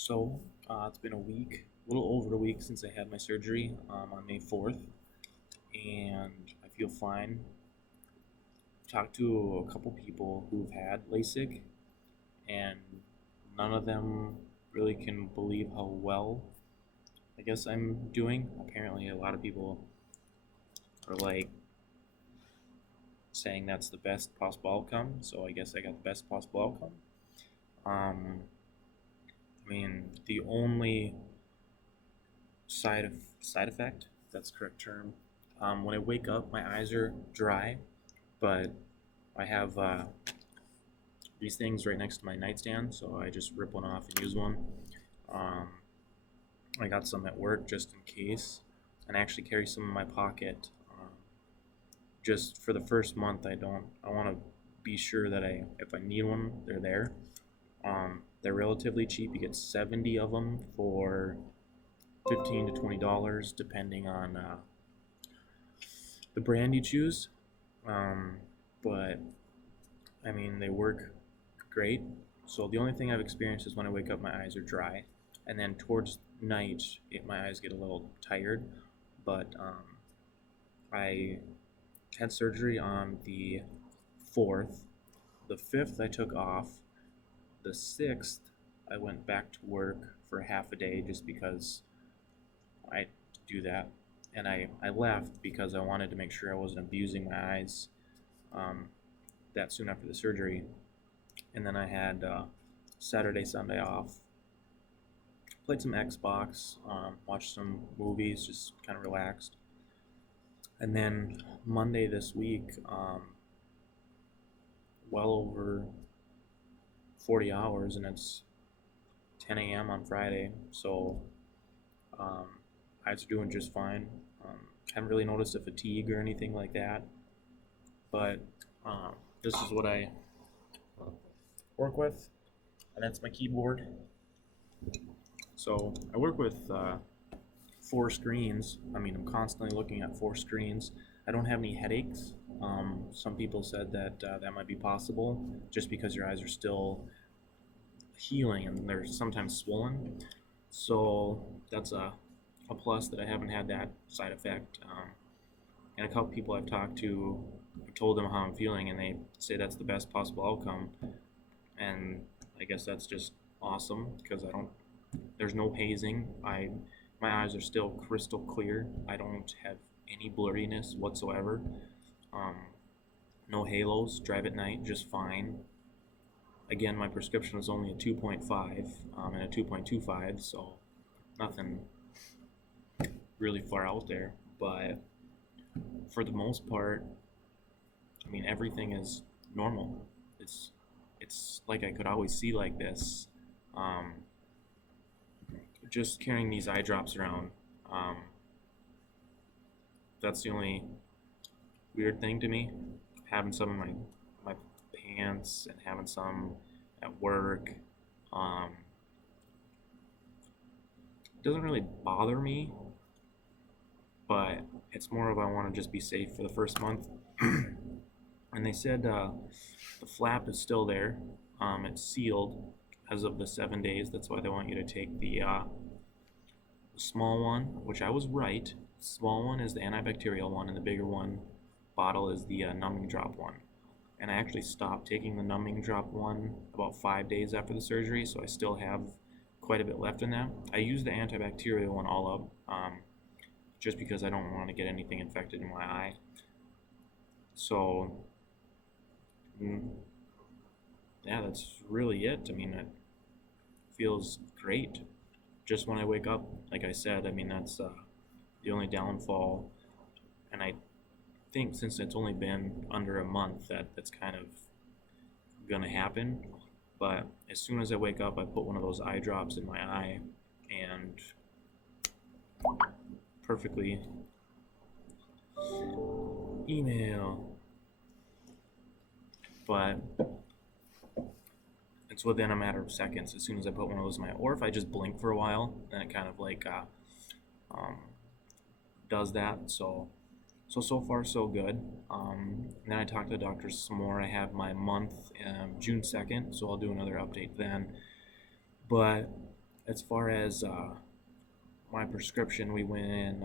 It's been a little over a week since I had my surgery on May 4th, and I feel fine. I've talked to a couple people who've had Lasik, and none of them really can believe how well I guess I'm doing. Apparently, a lot of people are like saying that's the best possible outcome, so I guess I got the best possible outcome. Um, the only side effect, if that's the correct term. When I wake up, my eyes are dry, but I have these things right next to my nightstand, so I just rip one off and use one. Um, I got some at work just in case, and I actually carry some in my pocket. Just for the first month, I want to be sure that if I need one, they're there. They're relatively cheap. You get 70 of them for $15 to $20, depending on the brand you choose. But they work great. So the only thing I've experienced is when I wake up, my eyes are dry, and then towards night, my eyes get a little tired. But I had surgery on the 4th. The 5th, I took off. The 6th, I went back to work for half a day just because I do that. And I left because I wanted to make sure I wasn't abusing my eyes that soon after the surgery. And then I had Saturday, Sunday off. Played some Xbox, watched some movies, just kind of relaxed. And then Monday this week, well over 40 hours, and it's 10 a.m. on Friday, so eyes are doing just fine. Haven't really noticed a fatigue or anything like that, but this is what I work with, and that's my keyboard. So I work with 4 screens. I'm constantly looking at 4 screens. I don't have any headaches. Some people said that that might be possible just because your eyes are still healing and they're sometimes swollen. So that's a plus that I haven't had that side effect. And a couple people I've talked to, I've told them how I'm feeling, and they say that's the best possible outcome. And I guess that's just awesome because there's no hazing. My eyes are still crystal clear. I don't have any blurriness whatsoever. No halos. Drive at night just fine. Again, my prescription was only a 2.5 and a 2.25, so nothing really far out there. But for the most part, everything is normal. It's like I could always see like this. Just carrying these eye drops around, that's the only weird thing to me. Having some in my pants and having some at work, doesn't really bother me, but it's more of I want to just be safe for the first month. And they said the flap is still there. It's sealed as of the 7 days. That's why they want you to take the small one, which I was right. The small one is the antibacterial one, and the bigger one bottle is the numbing drop one. And I actually stopped taking the numbing drop one about 5 days after the surgery, so I still have quite a bit left in that. I use the antibacterial one all up, just because I don't want to get anything infected in my eye. So, yeah, that's really it. It feels great just when I wake up. Like I said, that's the only downfall. And I think since it's only been under a month, that's kind of gonna happen. But as soon as I wake up, I put one of those eye drops in my eye, and perfectly email. But it's within a matter of seconds as soon as I put one of those in my eye. Or if I just blink for a while, then it kind of like does that. So far so good. Then I talked to the doctors some more. I have my month June 2nd, so I'll do another update then. But as far as my prescription, we went in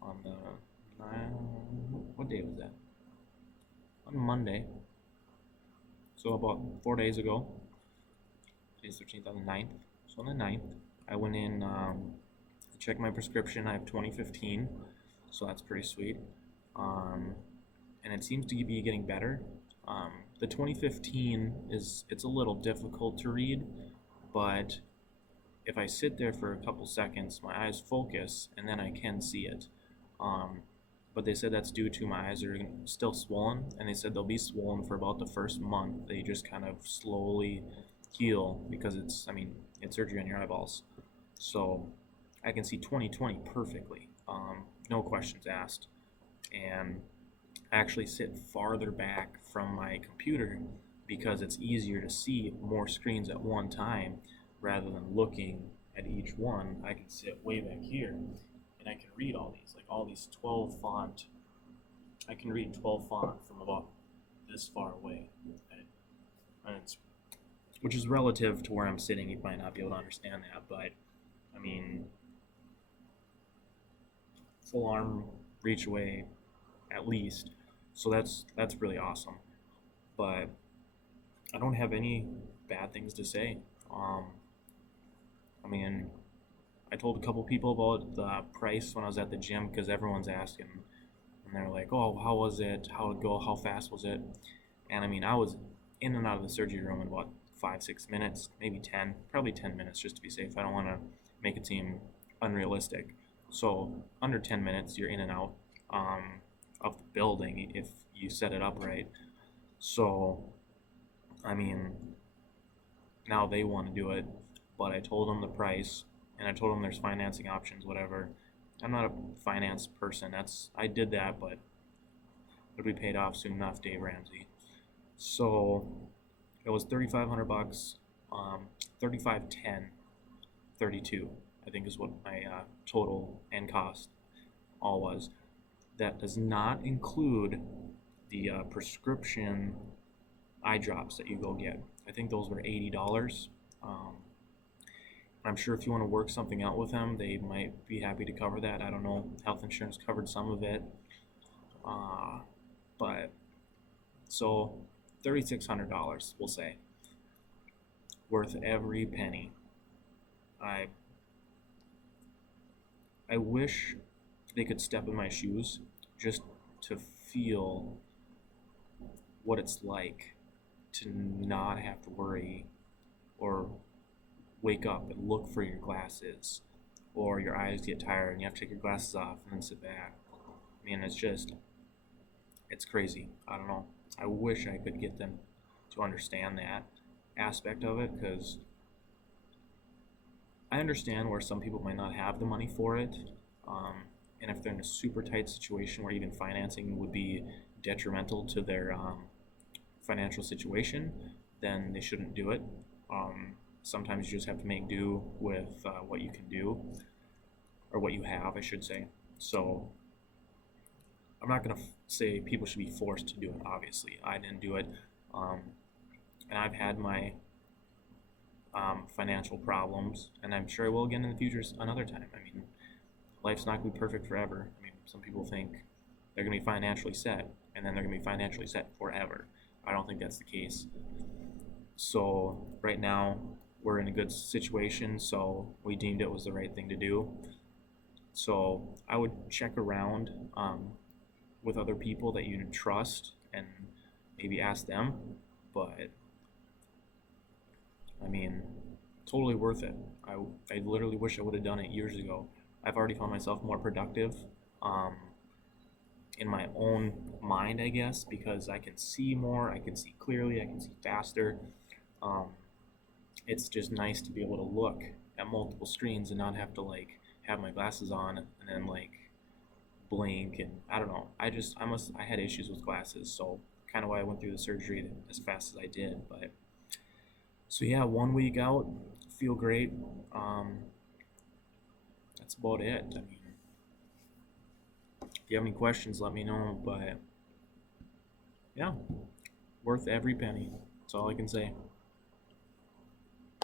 on the what day was that? On Monday. So about 4 days ago. Today's 13th, on the 9th. So on the 9th, I went in to check my prescription. I have 2015, so that's pretty sweet. And it seems to be getting better. The 2015 it's a little difficult to read, but if I sit there for a couple seconds, my eyes focus, and then I can see it. But they said that's due to my eyes are still swollen, and they said they'll be swollen for about the first month. They just kind of slowly heal because it's surgery on your eyeballs. So I can see 20/20 perfectly, no questions asked. And I actually sit farther back from my computer because it's easier to see more screens at one time rather than looking at each one. I can sit way back here and I can read all these, like all these 12 font. I can read 12 font from about this far away. And it's, which is relative to where I'm sitting. You might not be able to understand that, but I mean, full arm reach away at least. So that's really awesome. But I don't have any bad things to say. I mean, I told a couple people about the price when I was at the gym because everyone's asking, and they're like, "Oh, how was it? How did it go? How fast was it?" And I mean, I was in and out of the surgery room in about 5-6 minutes, maybe 10, probably 10 minutes just to be safe. I don't want to make it seem unrealistic. So under 10 minutes, you're in and out of the building if you set it up right. So, I mean, now they want to do it, but I told them the price, and I told them there's financing options, whatever. I'm not a finance person. I did that, but it'll be paid off soon enough, Dave Ramsey. So it was $3,500, 3510, 32, I think is what my total and cost all was. That does not include the prescription eye drops that you go get. I think those were $80. I'm sure if you want to work something out with them, they might be happy to cover that. I don't know. Health insurance covered some of it. But so $3,600, we'll say. Worth every penny. I wish they could step in my shoes just to feel what it's like to not have to worry or wake up and look for your glasses, or your eyes get tired and you have to take your glasses off and then sit back. I mean, it's crazy. I don't know. I wish I could get them to understand that aspect of it, because I understand where some people might not have the money for it, and if they're in a super tight situation where even financing would be detrimental to their financial situation, then they shouldn't do it. Sometimes you just have to make do with what you can do, or what you have, I should say. So I'm not going to say people should be forced to do it, obviously. I didn't do it, and I've had my financial problems, and I'm sure I will again in the future another time. I mean, life's not going to be perfect forever. I mean, some people think they're going to be financially set, and then they're going to be financially set forever. I don't think that's the case. So right now, we're in a good situation, so we deemed it was the right thing to do. So I would check around with other people that you trust and maybe ask them, but I mean, totally worth it. I literally wish I would have done it years ago. I've already found myself more productive in my own mind, I guess, because I can see more, I can see clearly, I can see faster. It's just nice to be able to look at multiple screens and not have to like have my glasses on and then like blink, and I don't know. I had issues with glasses, so kind of why I went through the surgery as fast as I did. But so yeah, 1 week out, feel great. That's about it. I mean, if you have any questions, let me know. But yeah, worth every penny. That's all I can say.